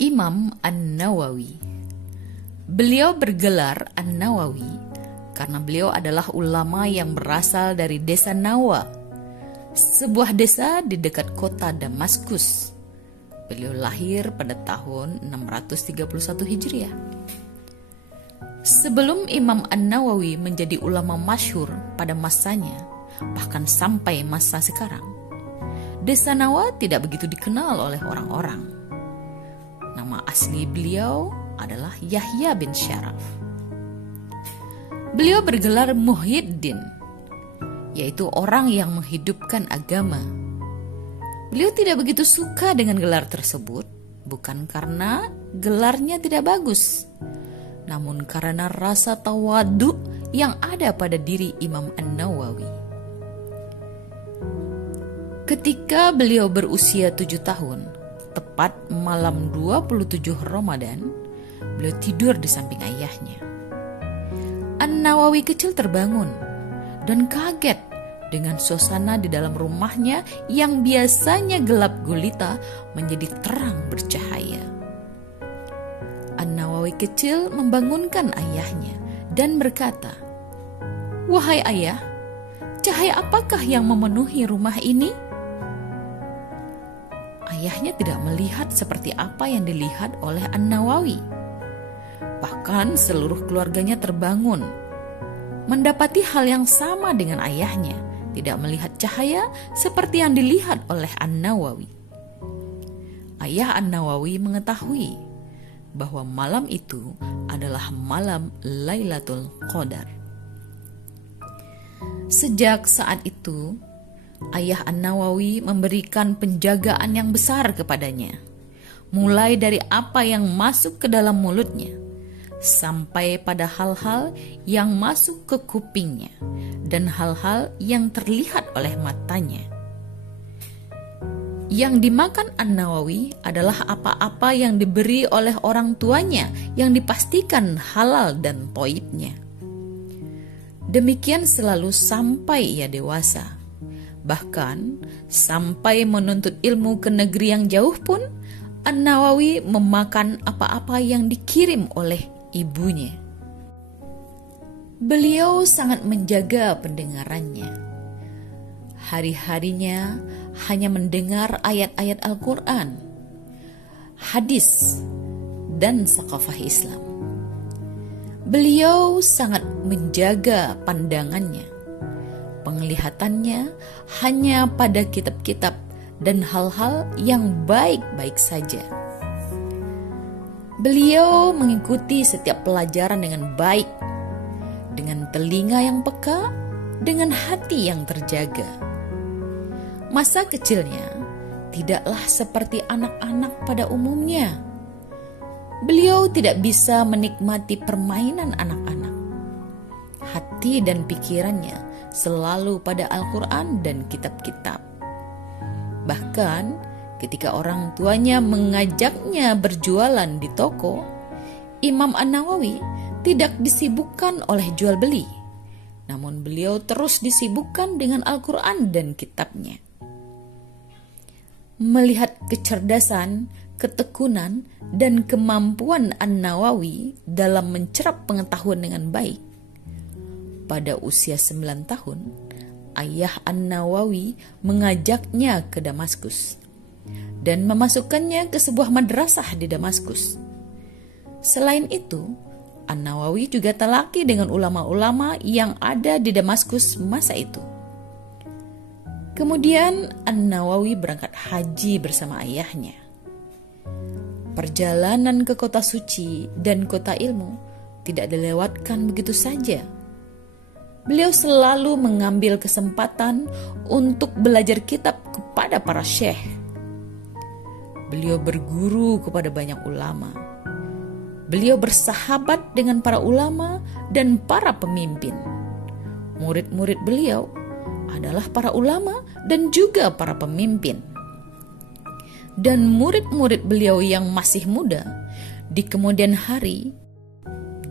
Imam An-Nawawi. Beliau bergelar An-Nawawi karena beliau adalah ulama yang berasal dari desa Nawa, sebuah desa di dekat kota Damaskus. Beliau lahir pada tahun 631 Hijriah. Sebelum Imam An-Nawawi menjadi ulama masyhur pada masanya, bahkan sampai masa sekarang, desa Nawa tidak begitu dikenal oleh orang-orang. Nama asli beliau adalah Yahya bin Syaraf. Beliau bergelar Muhyiddin, yaitu orang yang menghidupkan agama. Beliau tidak begitu suka dengan gelar tersebut, bukan karena gelarnya tidak bagus, namun karena rasa tawadu yang ada pada diri Imam An-Nawawi. Ketika beliau berusia 7 tahun, tepat malam 27 Ramadan, beliau tidur di samping ayahnya. An-Nawawi kecil terbangun dan kaget dengan suasana di dalam rumahnya yang biasanya gelap gulita menjadi terang bercahaya. An-Nawawi kecil membangunkan ayahnya dan berkata, "Wahai ayah, cahaya apakah yang memenuhi rumah ini?" Ayahnya tidak melihat seperti apa yang dilihat oleh An-Nawawi. Bahkan seluruh keluarganya terbangun, mendapati hal yang sama dengan ayahnya, tidak melihat cahaya seperti yang dilihat oleh An-Nawawi. Ayah An-Nawawi mengetahui bahwa malam itu adalah malam Lailatul Qadar. Sejak saat itu, ayah An-Nawawi memberikan penjagaan yang besar kepadanya, mulai dari apa yang masuk ke dalam mulutnya, sampai pada hal-hal yang masuk ke kupingnya dan hal-hal yang terlihat oleh matanya. Yang dimakan An-Nawawi adalah apa-apa yang diberi oleh orang tuanya yang dipastikan halal dan thayyibnya. Demikian selalu sampai ia dewasa. Bahkan sampai menuntut ilmu ke negeri yang jauh pun, An-Nawawi memakan apa-apa yang dikirim oleh ibunya. Beliau sangat menjaga pendengarannya. Hari-harinya hanya mendengar ayat-ayat Al-Quran, hadis, dan thaqafah Islam. Beliau sangat menjaga pandangannya. Penglihatannya hanya pada kitab-kitab dan hal-hal yang baik-baik saja. Beliau mengikuti setiap pelajaran dengan baik, dengan telinga yang peka, dengan hati yang terjaga. Masa kecilnya tidaklah seperti anak-anak pada umumnya. Beliau tidak bisa menikmati permainan anak-anak. Hati dan pikirannya selalu pada Al-Quran dan kitab-kitab. Bahkan ketika orang tuanya mengajaknya berjualan di toko, Imam An-Nawawi tidak disibukkan oleh jual beli, namun beliau terus disibukkan dengan Al-Quran dan kitabnya. Melihat kecerdasan, ketekunan, dan kemampuan An-Nawawi dalam mencerap pengetahuan dengan baik, pada usia 9 tahun, ayah An-Nawawi mengajaknya ke Damaskus dan memasukkannya ke sebuah madrasah di Damaskus. Selain itu, An-Nawawi juga talaki dengan ulama-ulama yang ada di Damaskus masa itu. Kemudian An-Nawawi berangkat haji bersama ayahnya. Perjalanan ke kota suci dan kota ilmu tidak dilewatkan begitu saja. Beliau selalu mengambil kesempatan untuk belajar kitab kepada para syekh. Beliau berguru kepada banyak ulama. Beliau bersahabat dengan para ulama dan para pemimpin. Murid-murid beliau adalah para ulama dan juga para pemimpin. Dan murid-murid beliau yang masih muda di kemudian hari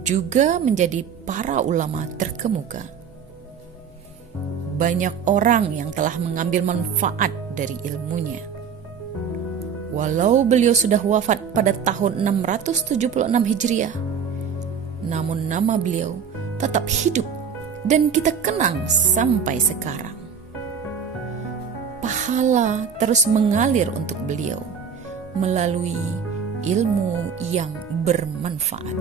juga menjadi para ulama terkemuka. Banyak orang yang telah mengambil manfaat dari ilmunya. Walau beliau sudah wafat pada tahun 676 Hijriah, namun nama beliau tetap hidup dan kita kenang sampai sekarang. Pahala terus mengalir untuk beliau melalui ilmu yang bermanfaat.